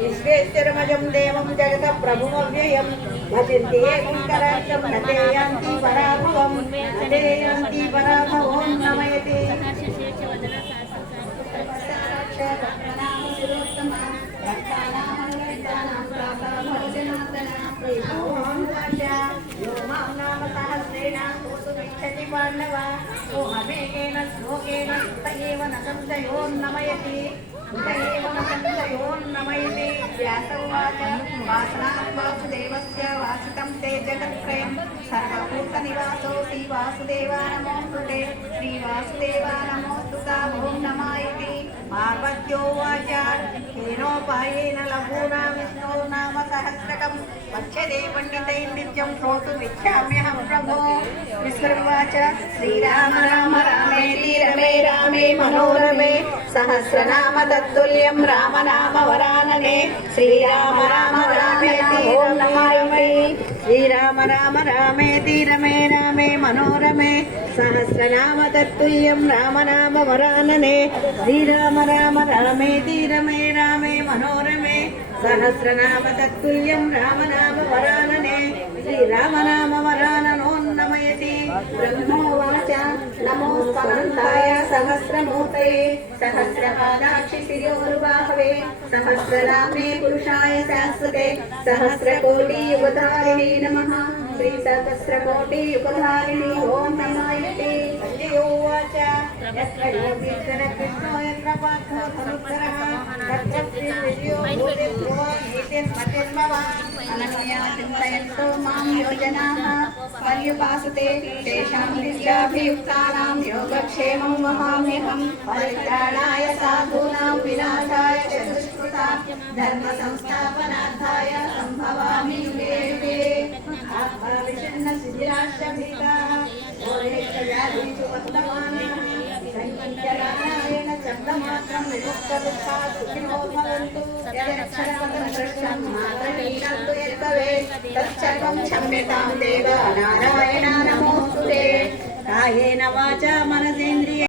विश्वेश्वरमजं देवं जगतप्रभुमव्ययं भजन्ते ओंकाराख्यं न ते यान्ति पराभवं न ते यान्ति पराभवं नमयते पांडवा मोहमेकेन श्लोकेन तयेव न संशयोन्नमयति व्यासोवाच वासनात् वासुदेवस्य वासितं ते जगत्त्रयं सर्वभूतनिवासोऽसि वासुदेवा नमोऽस्तुते श्रीवासुदेवा नमोऽस्तुता ॐ नमः इति पार्वत्योवाच केनोपायेन लघूनां विष्णो नाम सहस्रकं पच्यते पण्डितैः नित्यं श्रोतुमिच्छाम्यहं प्रभो विष्णुर्वाच श्रीराम राम रामेति रमे रामे मनोरमे सहस्रनाम तत्तुल्यं राम नाम वरानने श्रीराम राम रामेति ॐ नमः श्रीराम राम रामेति रमे रामे मनोरमे सहस्रनाम तत्तुल्यं राम नाम वरानने श्रीराम राम रामेति रमे रामे मनोरमे सहस्रनाम तत्तुल्यं राम नाम वरानने श्रीराम नाम वराननोन्नमयति ब्रह्मोवाच नमो स्पन्दन्ताय सहस्रमूर्तये सहस्रपादाक्षि शिरोरुबाहवे सहस्रनामे पुरुषाय शाश्वते सहस्रकोटियुगधारिणे नमः श्री सहस्रकोटियुगधारिणे ॐ नमः इति उवाच यत्र योगीश्वर कृष्णो यत्र पार्थो धनुर्धरः तत्र श्रीविजयो अनन्या चिन्तयन्तो मां योजनाः पर्युपासते तेषां नित्याभियुक्तानां योगक्षेमं वहाम्यहं परित्राणाय साधूनां विनाशाय च दुष्कृतां धर्मसंस्थापनार्थाय सम्भवामि युगे युगे आत्माविषण्ण शिथिलाश्च भीताः घोरेष्ठव्याधीषु वर्तमानाः संकीर्तनारायण शब्दमात्रं विमुक्तदुःखा सुखिनो भवन्तु यदक्षरपदं मातरीणन्तु यद्भवेत् तत्सर्वं क्षम्यतां देव नारायण नमोऽस्तुते कायेन वाचा मनसेन्द्रिय